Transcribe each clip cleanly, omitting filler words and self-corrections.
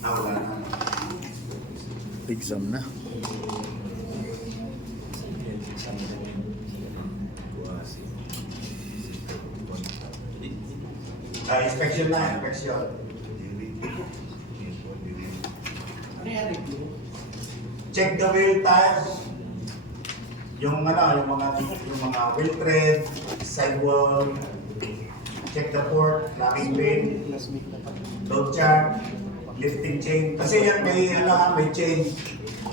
Wala na. Exam na. Inspection na, inspection. Check the wheel tires. Yung mga wheel tread, sidewall. Check the port, locking pin, load chart, lifting chain. Kasi yan may chain.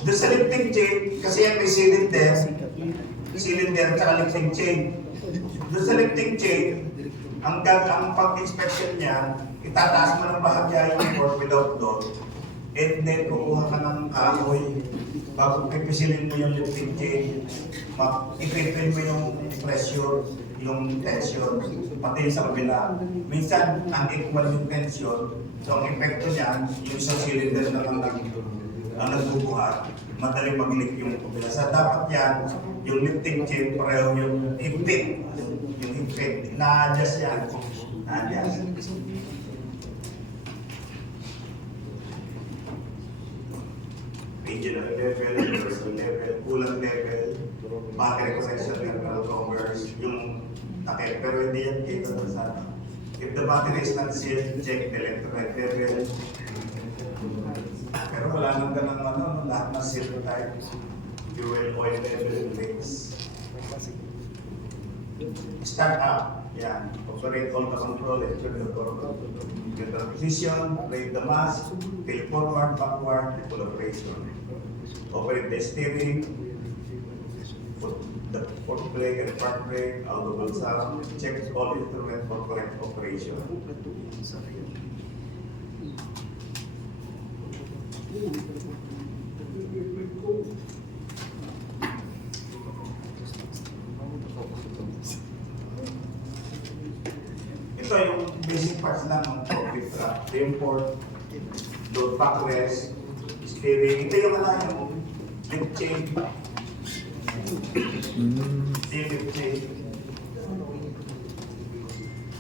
Doon sa lifting chain, kasi yan may cylinder at lifting chain. Doon sa lifting chain, ang pag-inspection niya, itataas mo ng bahagya yung port without load. And then kukuha ka ng kahoy bago pipisilin mo yung lifting chain. Ipipin mo yung pressure, yung tension, pati sa kabila. Minsan, unequal yung tension. So, ang epekto niyan, yung sa cylinder na ang nagbubuhat, madali mag-leak yung kabila. Sa dapat yan, yung lifting chain, pareho yung higpit. Yung higpit, na-adjust yan. Na-adjust. Regional level, personal level, coolant level, battery protection level, covers, yung takip. Pero hindi yan kita sa sana. If the battery is not sealed, check the electrolyte level. Pero wala nang ganang lahat na sealed type. Fuel, oil level, brakes. Start up. Yan. Operate all the control, ensure the get the position, operate the mass, fail forward, backward, full operation. Operate the steering, put the foot brake and front brake, audible sound, check all instruments for correct operation. Ito yung basic parts lang ng forklift truck. Yung port, load backrest, steering. Ito yung lift chain. Lift chain.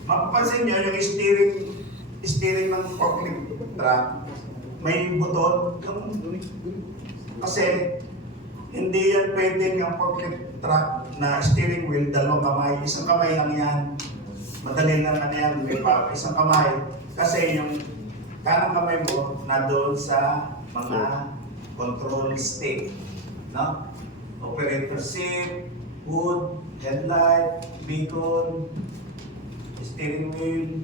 Mapapansin nyo yung steering ng forklift truck, may buton. Kasi hindi yan pwede yung forklift truck na steering wheel, dalawang kamay. Isang kamay lang yan. Madali lang na yan, may isang kamay. Kasi yung kanang kamay mo na doon sa mga control stick. No? Operator seat, hood, headlight, beacon, steering wheel,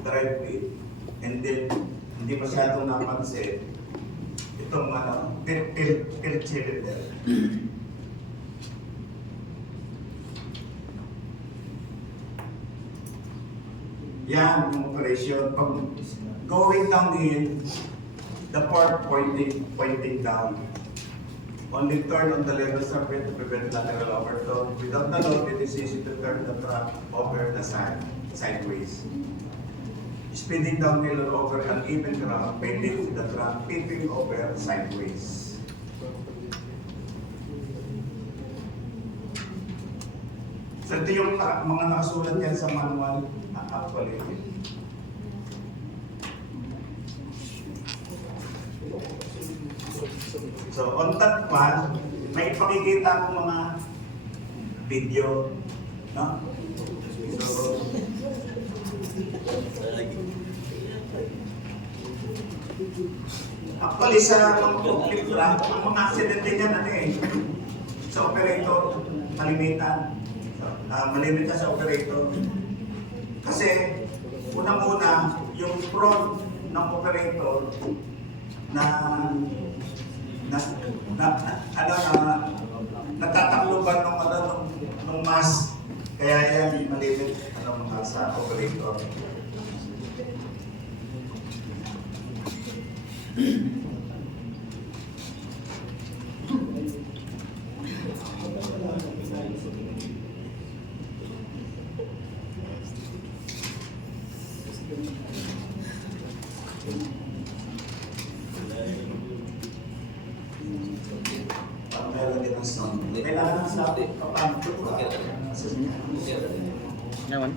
drive wheel. And then, hindi masyadong napansin, itong tilt cylinder. Yan yung operation. Pag going downhill, the port pointing down. Only turn on the level surface to prevent lateral overload. Without the load, it is easy to turn the truck over the sideways. Speeding downhill or over uneven ground may lead to the truck tipping over sideways. So ito yung mga nakasulat yan sa manual actually. So on that one, may ipakikita akong mga video, no? So, actually sa mga conflict lang, ang mga accident din yan sa operator, kalimitan. Malimitan sa operator. Kasi, unang-una, yung front ng operator natatakluban ng mass. Kaya yan, malimit sa operator. Kailangan ng sound. Kailangan ng sound.